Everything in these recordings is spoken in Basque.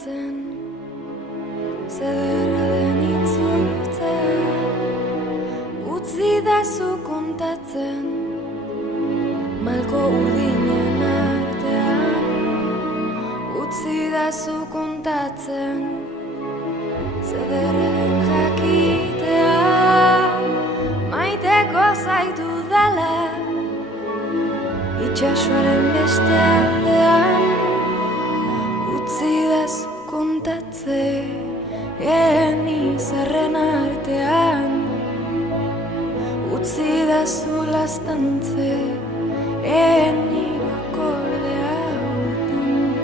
kontatzen, zederra den itzultzea. Utzi dazu kontatzen, malko urdinen artean. Utzi dazu kontatzen, zederra den jakitea. Maiteko zaitu dala, itxasoaren beste aldean. Utzi dazu kontatzen, izarren artean. Utzi dazu lastantzen, irakorde hauetan.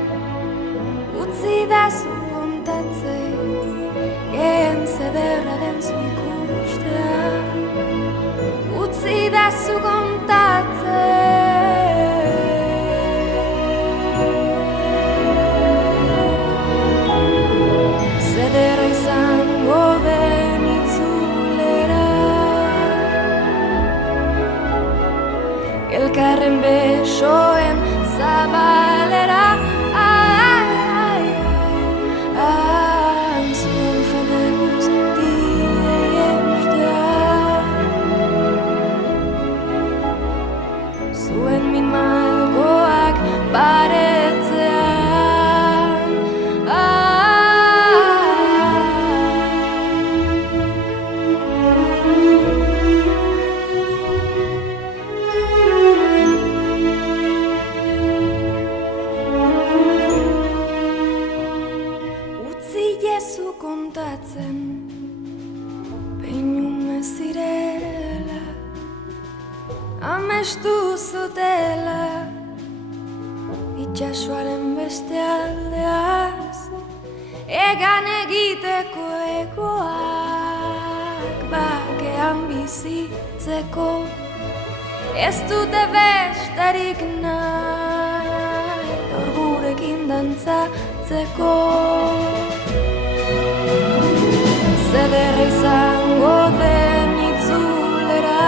Utzi dazu kontatzen, zederra den zu ikustea. Utzi dazu kontatzen, zederra izango den itzulera. Elkarren besoen zabalera. Zuen fede guztiei eustea. Zuen min malkoak baretzean. Utzi Jesu kontatzen, peinume zirela, amestu zutela, itxasoaren beste aldeaz, egan egiteko egoak, bakean bizitzeko, ez dute besterik nahi, gaur gurekin dantzatzeko. Zederra izango den itzulera.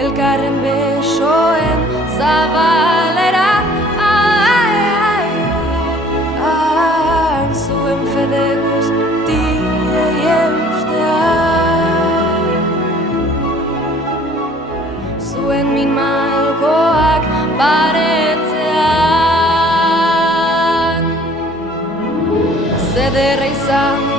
Elkarren besoen zabalera. Zuen fede guztiei eustea. Zuen min malkoak baretzean. Zederra izango